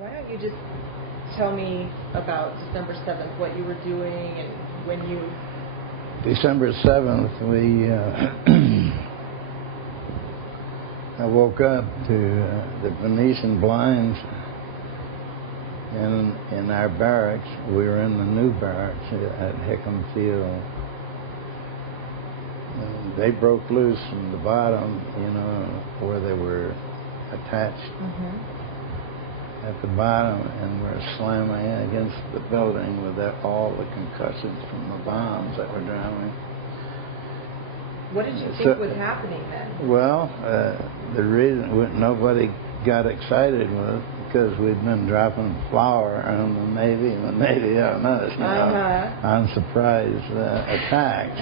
Why don't you just tell me about December 7th, what you were doing and when you... December 7th, I woke up to the Venetian blinds in our barracks. We were in the new barracks at Hickam Field. And they broke loose from the bottom, where they were attached at the bottom, and were slamming against the building with all the concussions from the bombs that were dropping. What did you think was happening then? Well, the reason nobody got excited was because we'd been dropping flour on the Navy and the Navy on us, on surprise attacks,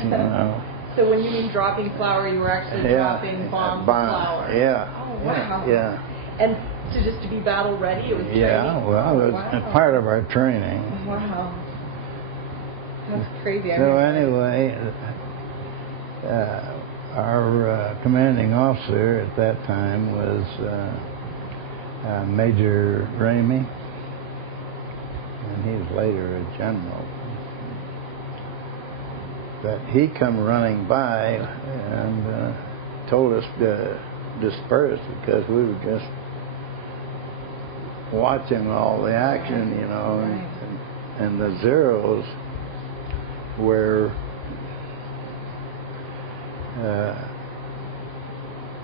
So when you mean dropping flour, you were actually dropping bombs of flour? Yeah. Oh, wow. Yeah. And just to be battle ready, it was training? Yeah, well, it was part of our training. Wow. That's crazy. So anyway, our commanding officer at that time was Major Ramey, and he's later a general. But he come running by and told us to disperse because we were just watching all the action, and the Zeros were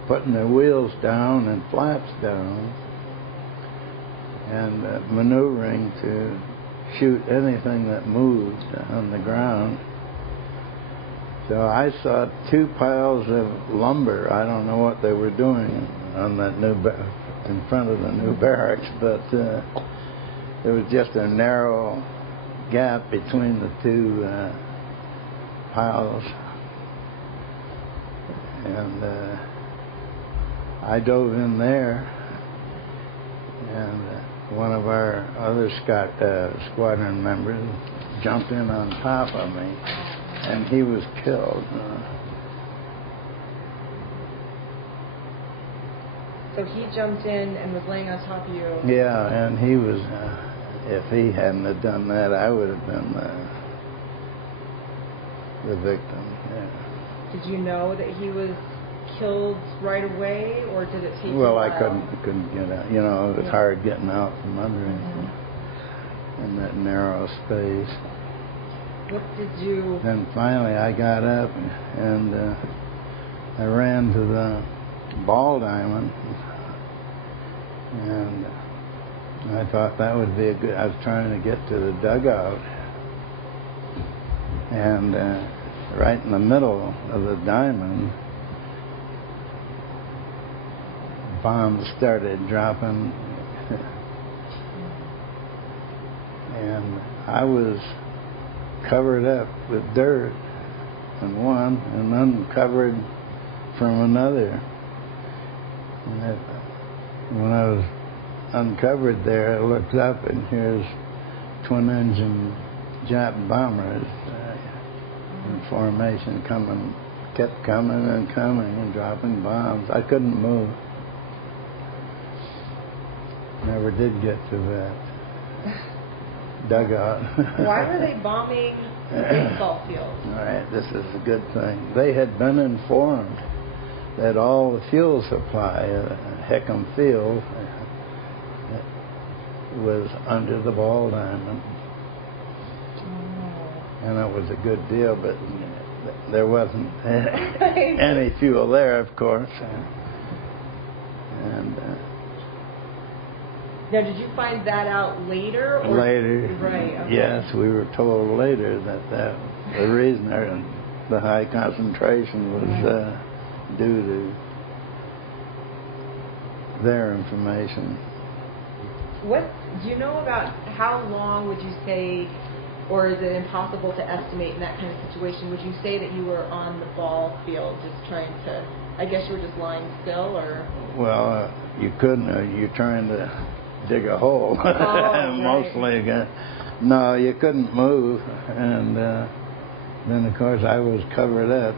putting their wheels down and flaps down and maneuvering to shoot anything that moved on the ground. So I saw two piles of lumber. I don't know what they were doing on that in front of the new barracks, but there was just a narrow gap between the two piles. And I dove in there, and one of our other squadron members jumped in on top of me, and he was killed. So he jumped in and was laying on top of you? Yeah, and he was, if he hadn't have done that, I would have been the victim, yeah. Did you know that he was killed right away, or did it take you a while? Well, I couldn't get out. It was hard getting out from under him in that narrow space. What did you... Then finally I got up and I ran to the ball diamond, and I thought that would be I was trying to get to the dugout, and right in the middle of the diamond, bombs started dropping, and I was covered up with dirt in one and uncovered from another. And when I was uncovered there, I looked up, and here's twin-engine Jap bombers in formation kept coming and coming and dropping bombs. I couldn't move. Never did get to that dugout. Why were they bombing the baseball field? All right, this is a good thing. They had been informed that all the fuel supply at Hickam Field was under the ball diamond. And it was a good deal, but there wasn't any fuel there, of course. And now, did you find that out later? Or? Later. Right. Okay. Yes, we were told later that the reason the high concentration was due to their information. What do you know about how long would you say, or is it impossible to estimate in that kind of situation? Would you say that you were on the ball field just trying to, I guess you were just lying still, or? Well, you couldn't. You're trying to dig a hole. Mostly. Right. No, you couldn't move. And then, of course, I was covered up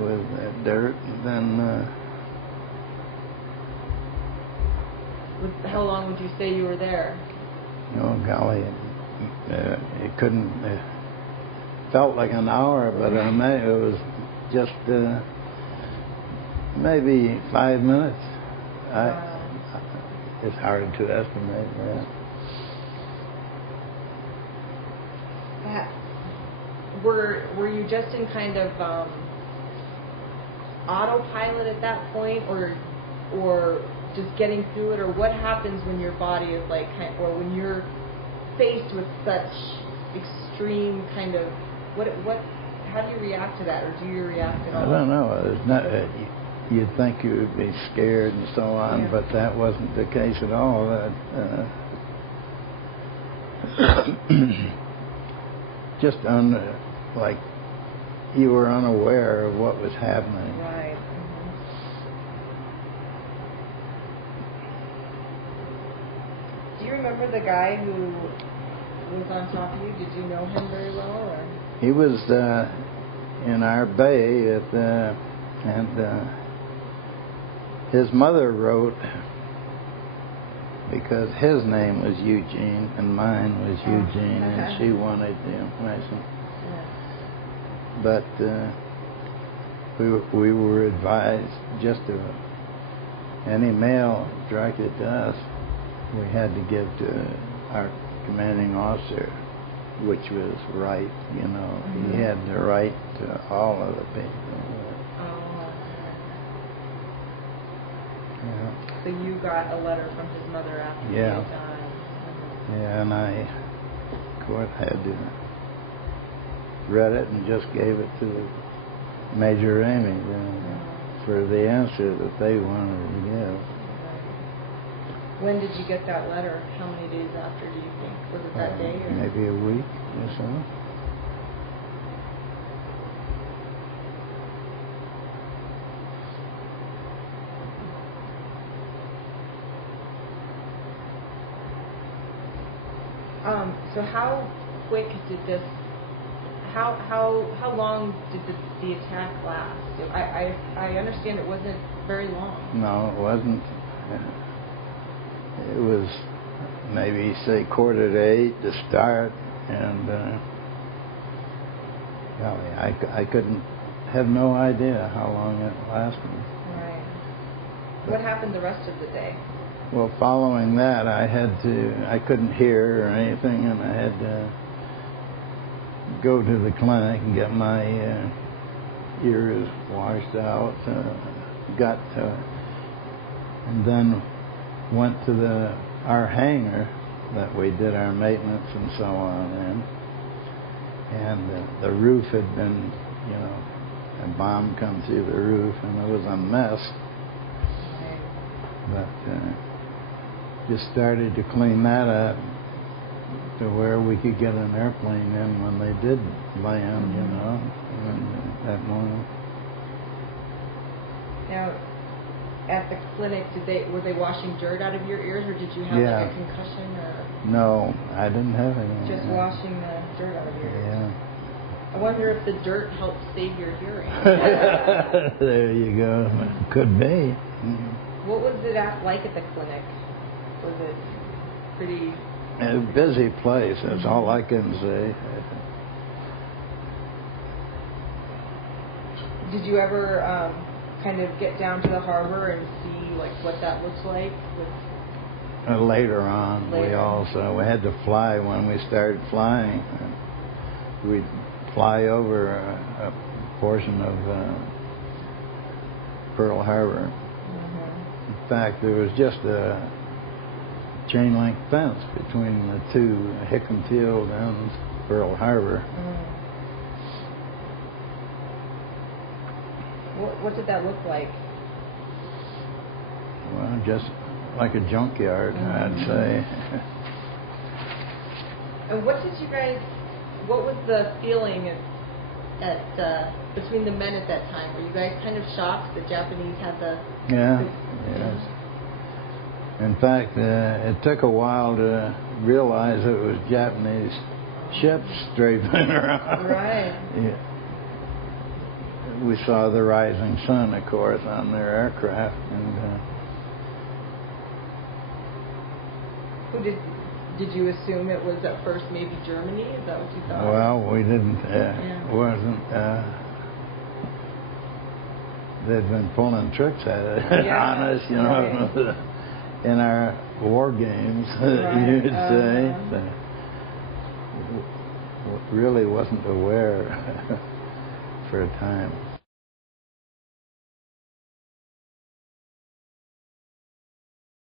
with dirt. And then How long would you say you were there? Oh, golly, it couldn't... felt like an hour, but it was just maybe 5 minutes. Wow. It's hard to estimate that. Were you just in kind of autopilot at that point, or just getting through it, or what happens when your body is like, or when you're faced with such extreme kind of how do you react to that, or do you react at all? I don't know. It's not. You'd think you would be scared and so on, but that wasn't the case at all. Just like you were unaware of what was happening. Right. Do you remember the guy who was on top of you? Did you know him very well, or? He was in our bay and his mother wrote, because his name was Eugene and mine was Eugene, and she wanted the information. But we were advised just to any mail directed to us, we had to give to our commanding officer, which was right, you know. He had the right to all of the people. Yeah. So you got a letter from his mother after he had died. Yeah, and I, of course, had to read it and just gave it to Major Amy for the answer that they wanted to give. When did you get that letter? How many days after, do you think? Was it that day? Or? Maybe a week or so. So how quick did this? How long did the attack last? I understand it wasn't very long. No, it wasn't. It was maybe say 7:45 to start, and I couldn't have no idea how long it lasted. Right. What happened the rest of the day? Well, following that, I couldn't hear or anything, and I had to go to the clinic and get my ears washed out, and then went to our hangar that we did our maintenance and so on in, and the roof had been, you know, a bomb come through the roof, and it was a mess. But just started to clean that up to where we could get an airplane in when they did land, you know, that morning. Now, at the clinic, were they washing dirt out of your ears, or did you have like a concussion, or? No, I didn't have any. Just washing the dirt out of your ears. Yeah. I wonder if the dirt helped save your hearing. There you go. Could be. What was it like at the clinic? Was it pretty? A busy place. That's all I can say. Did you ever kind of get down to the harbor and see like what that looks like? Later on, we had to fly when we started flying. We'd fly over a portion of Pearl Harbor. In fact, there was just a chain link fence between the two, Hickam Field and Pearl Harbor. What did that look like? Well, just like a junkyard, I'd say. And what was the feeling between the men at that time? Were you guys kind of shocked the Japanese had the... Yes. In fact, it took a while to realize it was Japanese ships strafing around. Right. Yeah. We saw the rising sun, of course, on their aircraft, and Who did you assume it was at first maybe Germany? Is that what you thought? Well, we didn't. Yeah. Wasn't. They'd been pulling tricks at it on us, you know, right. in our war games, Right. you'd say. Really wasn't aware for a time.